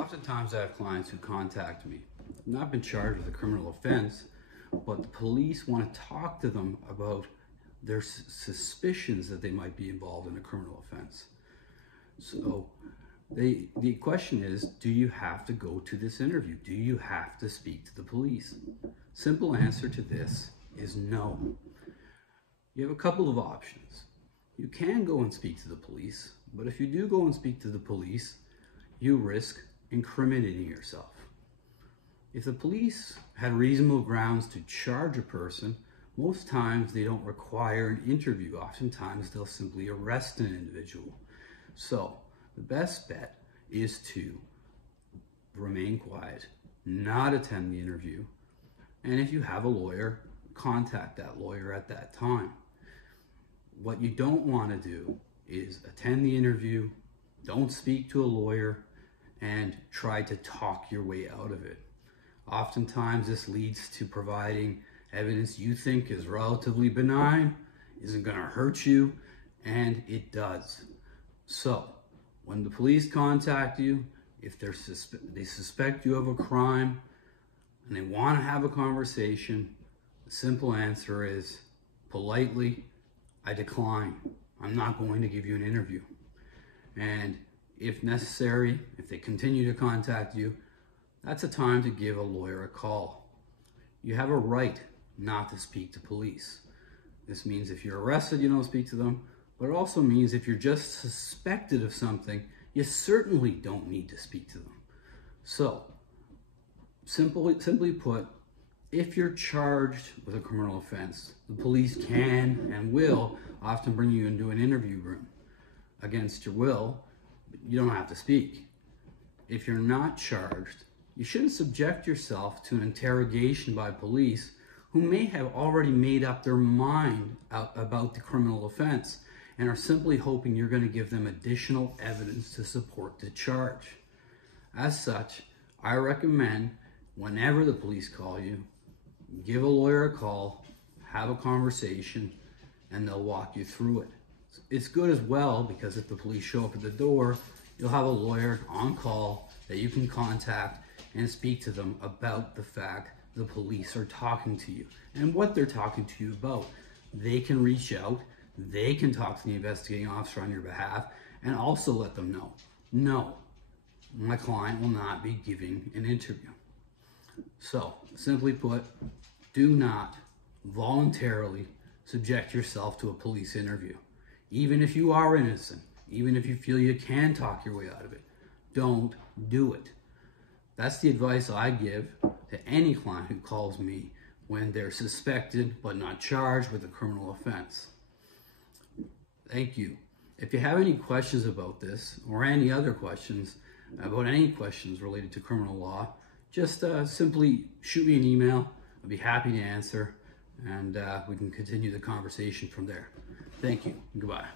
Oftentimes I have clients who contact me. I've not been charged with a criminal offense, but the police want to talk to them about their suspicions that they might be involved in a criminal offense. So the question is, do you have to go to this interview? Do you have to speak to the police? Simple answer to this is no. You have a couple of options. You can go and speak to the police, but if you do go and speak to the police, you risk incriminating yourself. If the police had reasonable grounds to charge a person, most times they don't require an interview. Oftentimes they'll simply arrest an individual. So the best bet is to remain quiet, not attend the interview, and if you have a lawyer, contact that lawyer at that time. What you don't want to do is attend the interview, don't speak to a lawyer, and try to talk your way out of it. Oftentimes this leads to providing evidence you think is relatively benign, isn't going to hurt you, and it does. So when the police contact you, if they suspect you of a crime and they want to have a conversation, the simple answer is politely, I decline. I'm not going to give you an interview. And if necessary, if they continue to contact you, that's a time to give a lawyer a call. You have a right not to speak to police. This means if you're arrested, you don't speak to them, but it also means if you're just suspected of something, you certainly don't need to speak to them. So, simply put, if you're charged with a criminal offense, the police can and will often bring you into an interview room against your will, but you don't have to speak. If you're not charged, you shouldn't subject yourself to an interrogation by police who may have already made up their mind about the criminal offense and are simply hoping you're going to give them additional evidence to support the charge. As such, I recommend whenever the police call you, give a lawyer a call, have a conversation, and they'll walk you through it. It's good as well because if the police show up at the door, you'll have a lawyer on call that you can contact and speak to them about the fact the police are talking to you and what they're talking to you about. They can reach out, they can talk to the investigating officer on your behalf, and also let them know, no, my client will not be giving an interview. So, simply put, do not voluntarily subject yourself to a police interview. Even if you are innocent, even if you feel you can talk your way out of it, don't do it. That's the advice I give to any client who calls me when they're suspected but not charged with a criminal offense. Thank you. If you have any questions about this or any other questions about any questions related to criminal law, just simply shoot me an email. I'll be happy to answer, and we can continue the conversation from there. Thank you. Goodbye.